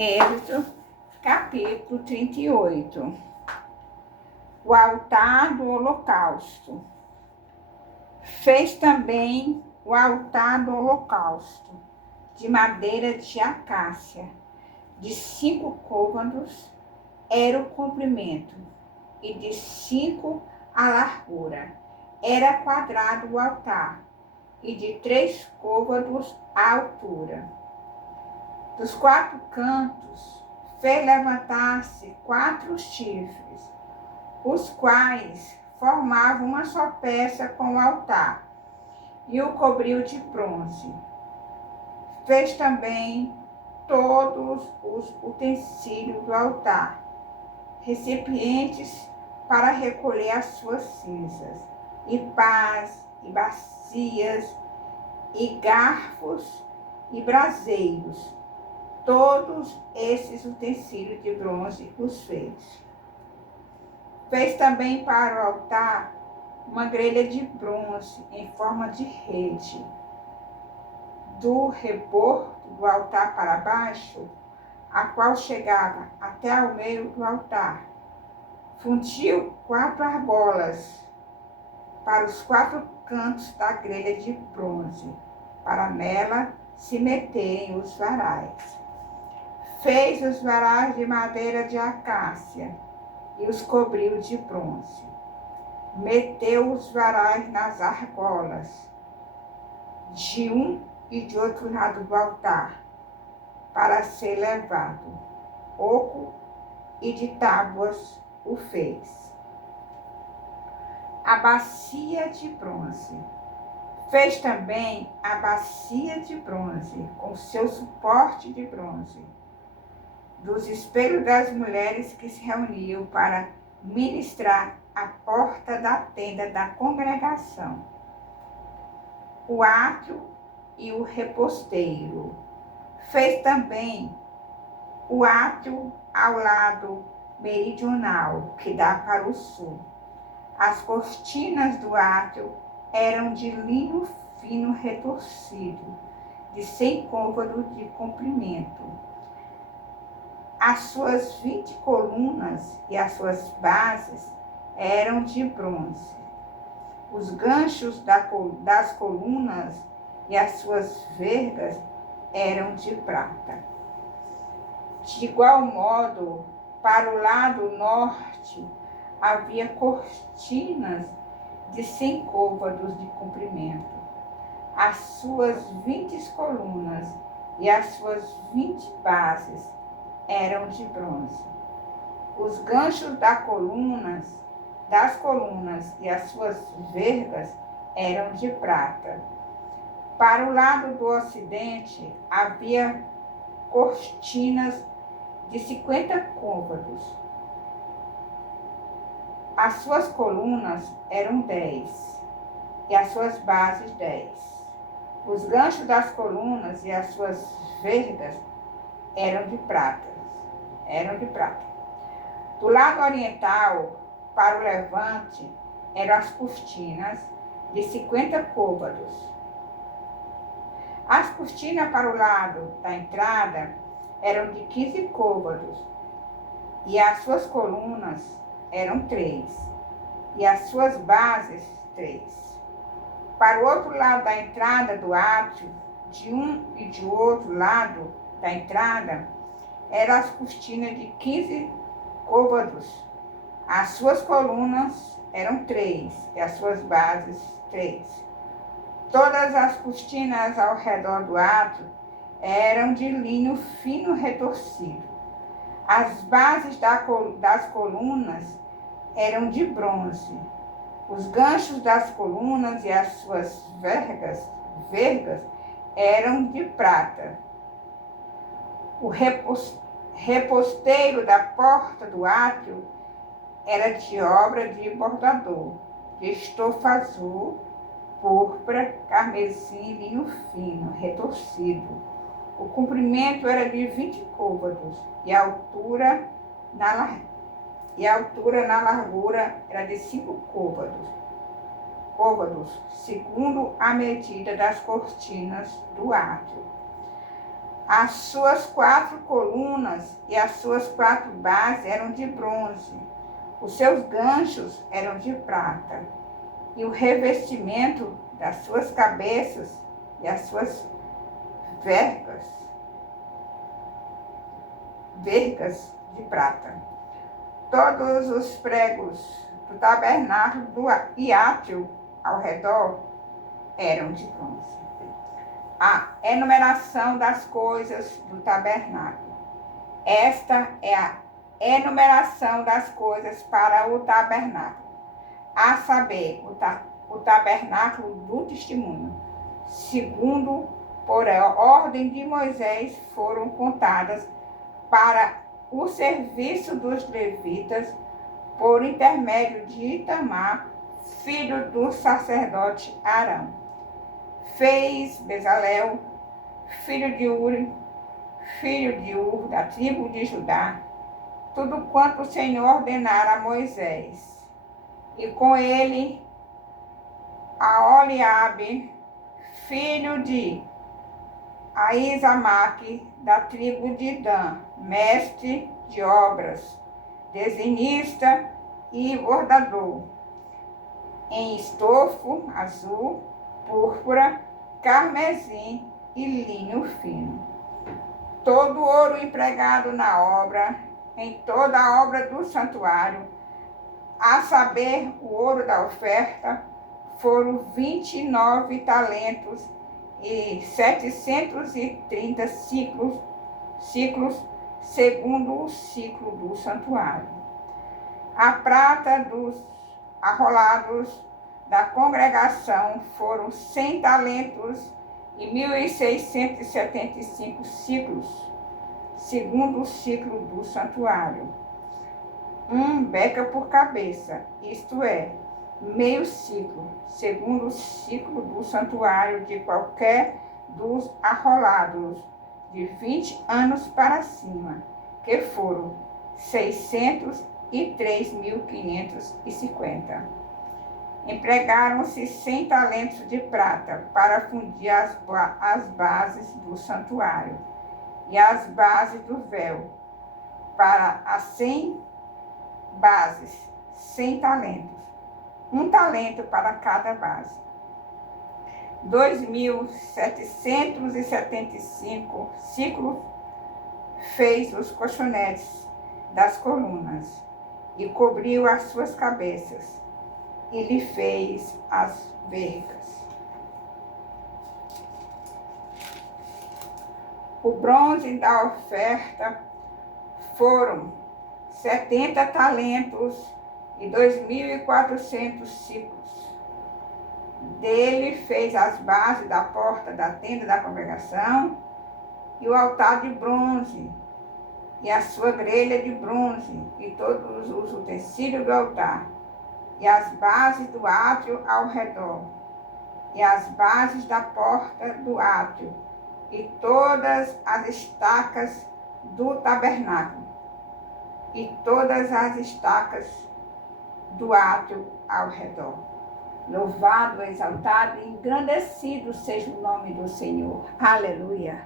Êxodo, capítulo 38. O altar do holocausto. Fez também o altar do holocausto, de madeira de acácia, de 5 côvados era o comprimento, e de 5 a largura. Era quadrado o altar, e de 3 côvados a altura. Dos 4 cantos fez levantar-se 4 chifres, os quais formavam uma só peça com o altar, e o cobriu de bronze. Fez também todos os utensílios do altar, recipientes para recolher as suas cinzas, e pás, e bacias, e garfos, e braseiros. Todos esses utensílios de bronze os fez. Fez também para o altar uma grelha de bronze em forma de rede. Do rebordo do altar para baixo, a qual chegava até ao meio do altar. Fundiu 4 argolas para os 4 cantos da grelha de bronze, para nela se meterem os varais. Fez os varais de madeira de acácia e os cobriu de bronze. Meteu os varais nas argolas, de um e de outro lado do altar, para ser levado. Oco e de tábuas o fez. A bacia de bronze. Fez também a bacia de bronze, com seu suporte de bronze, dos espelhos das mulheres que se reuniam para ministrar à porta da tenda da congregação, o átrio e o reposteiro. Fez também o átrio ao lado meridional, que dá para o sul. As cortinas do átrio eram de linho fino retorcido, de 100 côvados de comprimento. As suas 20 colunas e as suas bases eram de bronze. Os ganchos das colunas e as suas vergas eram de prata. De igual modo, para o lado norte, havia cortinas de 100 côvados de comprimento. As suas 20 colunas e as suas 20 bases eram de bronze. Os ganchos das colunas e as suas vergas eram de prata. Para o lado do ocidente havia cortinas de 50 côvados. As suas colunas eram 10 e as suas bases 10. Os ganchos das colunas e as suas vergas eram de prata. Do lado oriental, para o levante, eram as cortinas de 50 côvados. As cortinas para o lado da entrada eram de 15 côvados, e as suas colunas eram 3, e as suas bases 3. Para o outro lado da entrada do átrio, de um e de outro lado da entrada, eram as cortinas de 15 côvados. As suas colunas eram 3 e as suas bases 3. Todas as cortinas ao redor do átrio eram de linho fino retorcido. As bases das colunas eram de bronze. Os ganchos das colunas e as suas vergas eram de prata. O reposteiro da porta do átrio era de obra de bordador, de estofa azul, púrpura, carmesim e linho fino, retorcido. O comprimento era de 20 côvados e a altura na largura era de 5 côvados, segundo a medida das cortinas do átrio. As suas 4 colunas e as suas 4 bases eram de bronze. Os seus ganchos eram de prata. E o revestimento das suas cabeças e as suas vergas de prata. Todos os pregos do tabernáculo e átrio ao redor eram de bronze. A enumeração das coisas do tabernáculo. Esta é a enumeração das coisas para o tabernáculo, a saber, o tabernáculo do testemunho, segundo por ordem de Moisés, foram contadas para o serviço dos levitas, por intermédio de Itamar, filho do sacerdote Arão. Fez Bezalel, filho de Uri, filho de Ur, da tribo de Judá, tudo quanto o Senhor ordenara a Moisés. E com ele a Oliabe, filho de Aizamaque, da tribo de Dan, mestre de obras, desenhista e bordador, em estofo azul, púrpura, carmesim e linho fino. Todo o ouro empregado na obra, em toda a obra do santuário, a saber, o ouro da oferta, foram 29 talentos e 730 ciclos, segundo o ciclo do santuário. A prata dos arrolados da congregação foram 100 talentos e 1.675 ciclos, segundo o ciclo do santuário. 1 beca por cabeça, isto é, meio ciclo, segundo o ciclo do santuário de qualquer dos arrolados, de 20 anos para cima, que foram 603.550. Empregaram-se 100 talentos de prata para fundir as bases do santuário e as bases do véu, para as 100 bases, 100 talentos, 1 talento para cada base. 2.775 ciclos fez os colchonetes das colunas e cobriu as suas cabeças e lhe fez as vergas. O bronze da oferta foram 70 talentos e 2.400 ciclos. Dele fez as bases da porta da tenda da congregação e o altar de bronze e a sua grelha de bronze e todos os utensílios do altar e as bases do átrio ao redor e as bases da porta do átrio e todas as estacas do tabernáculo e todas as estacas do átrio ao redor. Louvado, exaltado e engrandecido seja o nome do Senhor. Aleluia.